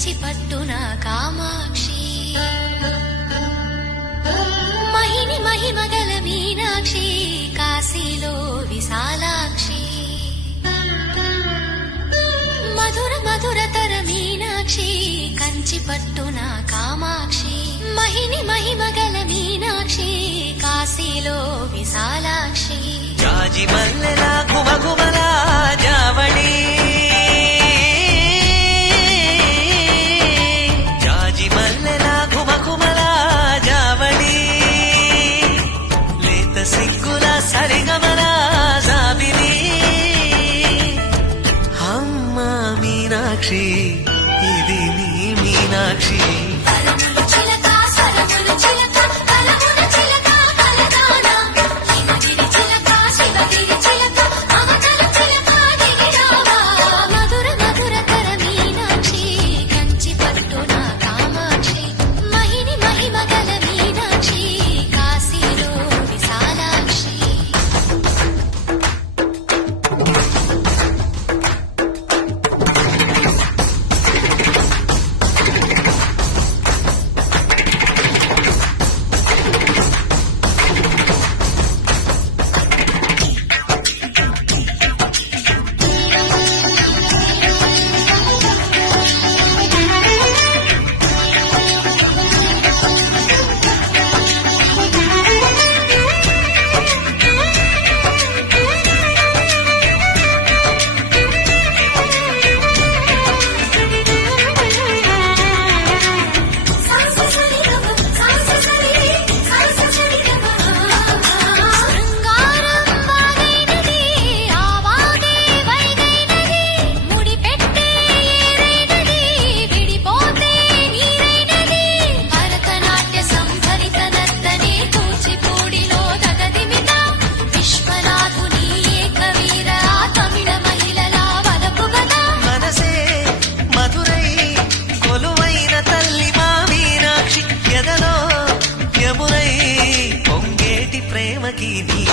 కంచి పట్టున కామాక్షి మహిని మహిమగల మీనాక్షి కాశీలో విశాలాక్షి మధుర మధురతర మీనాక్షి కంచి పట్టున కామాక్షి మహిని మహిమగల మీనాక్షి కాశీలో విశాలాక్షి జాజి మల్లెలా గుమగుమలా జావళి జాజి మల్లెలా గుమగుమలా జావళి లేత సిగ్గుల సరిగమల జాబిలి అమ్మ మీనాక్షి ఇది నీ మీనాక్షి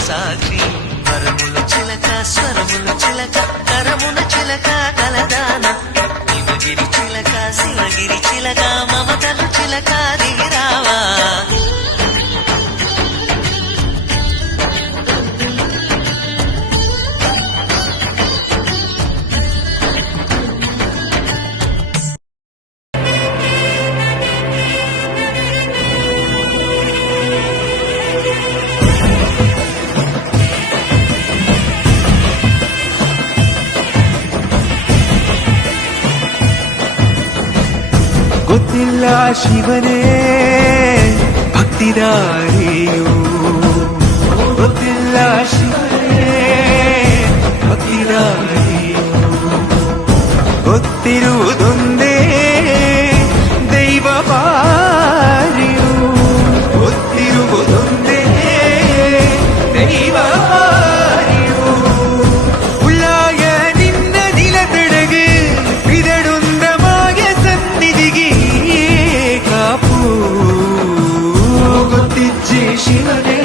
సాక్షి వరముల చిలక స్వరముల చిలక కరమున చిలక కలదాన హిమగిరి చిలక శివగిరి చిలక మమతలు చిలక దిగిరావా ಗೊತ್ತಿಲ್ಲ ಶಿವನೇ ಭಕ್ತಿದಾರಿಯು ಗೊತ್ತಿಲ್ಲ ಶಿವನೇ ಭಕ್ತಿದಾರಿಯು ಗೊತ್ತಿರುವುದೊಂದೇ ದೈವ ಪಾರಿಯು ಗೊತ್ತಿರುವುದೊಂದೇ ದೈವ ಪಾರಿಯು ಉಳ್ಳಾಯ ನಿನ್ನ ನಿಲತಡಗು ಬಿದಡುಂದ ಮಾಯ ಸನ್ನಿಧಿಗೆ ಕಾಪು ಗೊತ್ತಿಜ್ಜೆ ಶಿವನೇ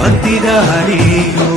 ಭಕ್ತಿದಾರಿಯು